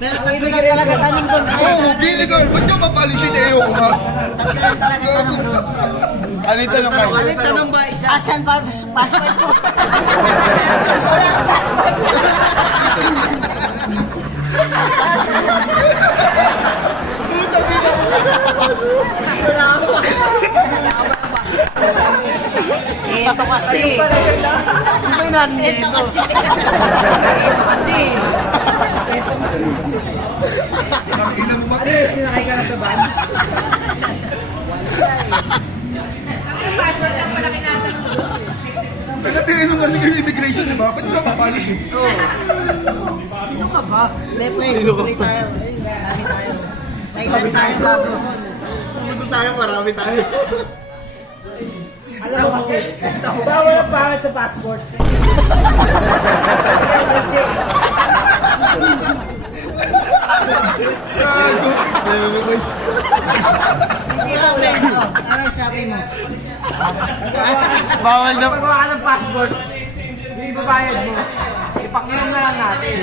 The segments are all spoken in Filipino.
Ibigay talaga tanim doon. Oo, illegal. Ba't nyo mapalisin eh? Ayoko nga. Tatlo talaga tanong doon. Ano yung tanong kayo? Ano yung tanong ba? Isa? Asan pa passport ko? Wala ang passport. Ito kasi. Ano ba yun natin? Ito kasi. Ang ina mo ba? Sinakay ka na sa van? Nagkatiin nung galing yung immigration, di ba? Ba't nyo mapalisin? Sino ka ba? Tuloy tayo. Dami tayo. Nailan tayo bago. Pumunta tayo, marami tayo. Alam mo kasi, Bawal ang pangit sa passport. Gago. Hindi ka pleno. Ano sabi mo? Bawal na. pagawa ka ng passport, hindi ibabayad mo. Ipakinom na lang natin.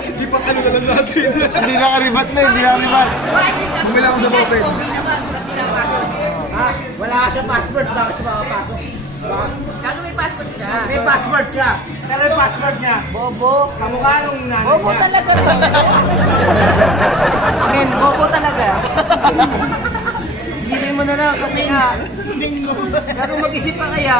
Hindi pa ano na lang natin. Hindi nakaribat na, hindi nakaribat. Bumila ako sa open. Wala ka siya passport, bakit siya makapasok? Gago may passport siya. May passport siya. Pero yung passport niya, bobo. Kamukha nung nanay niya. Bobo talaga. Men, bobo talaga. Isipin mo na lang kasi nga. Gago mag-isip pa kaya.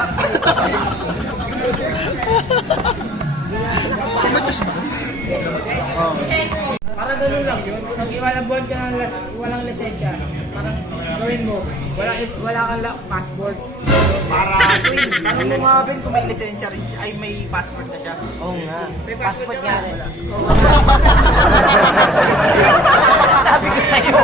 Para ganun lang yun. Pag iwalang buwan ka ng walang lisensya, parang gawin mo, wala kang passport. Parang lumabin kung may lisensya rin siya, ay may passport na siya. Oo nga. May passport nga rin. Sabi ko sa'yo.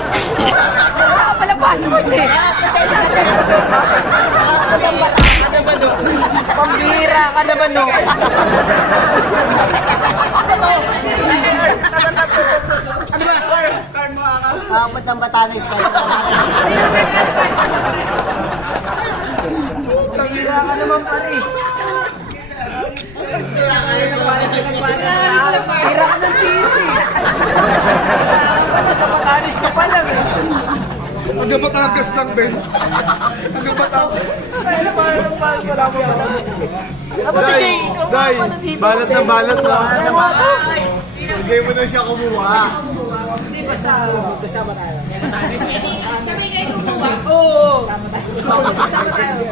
Wala pala passport eh. Pambira ka naman no. Ano ba? Card mo aka. Kapag ng Batanes. Pambira ka naman pare. Pambira ka ng TV. Sa Batanes ka pa lang eh. Hanggang Batangas lang, Ben. Hanggang Batangas. Ano ba? Wala mo ba? Dapat si Jay, ikaw Day, pa nandito. balat na balat na. Ano ba ito? Hindi mo na siya kumuha. Hindi, basta kasama tayo. Sabi kayo kumuha. Oo. Kasama tayo.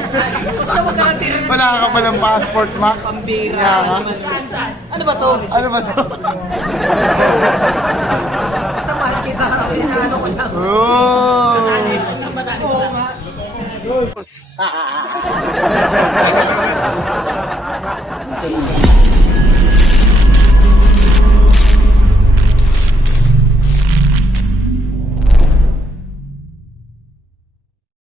Basta magkakatira na. Wala ka pa ng passport, Mac. Pambira. Saan? Ano ba to? Ano ba to? Basta makikita ka kami na ano ko lang. Oh! Oo nga. Ah.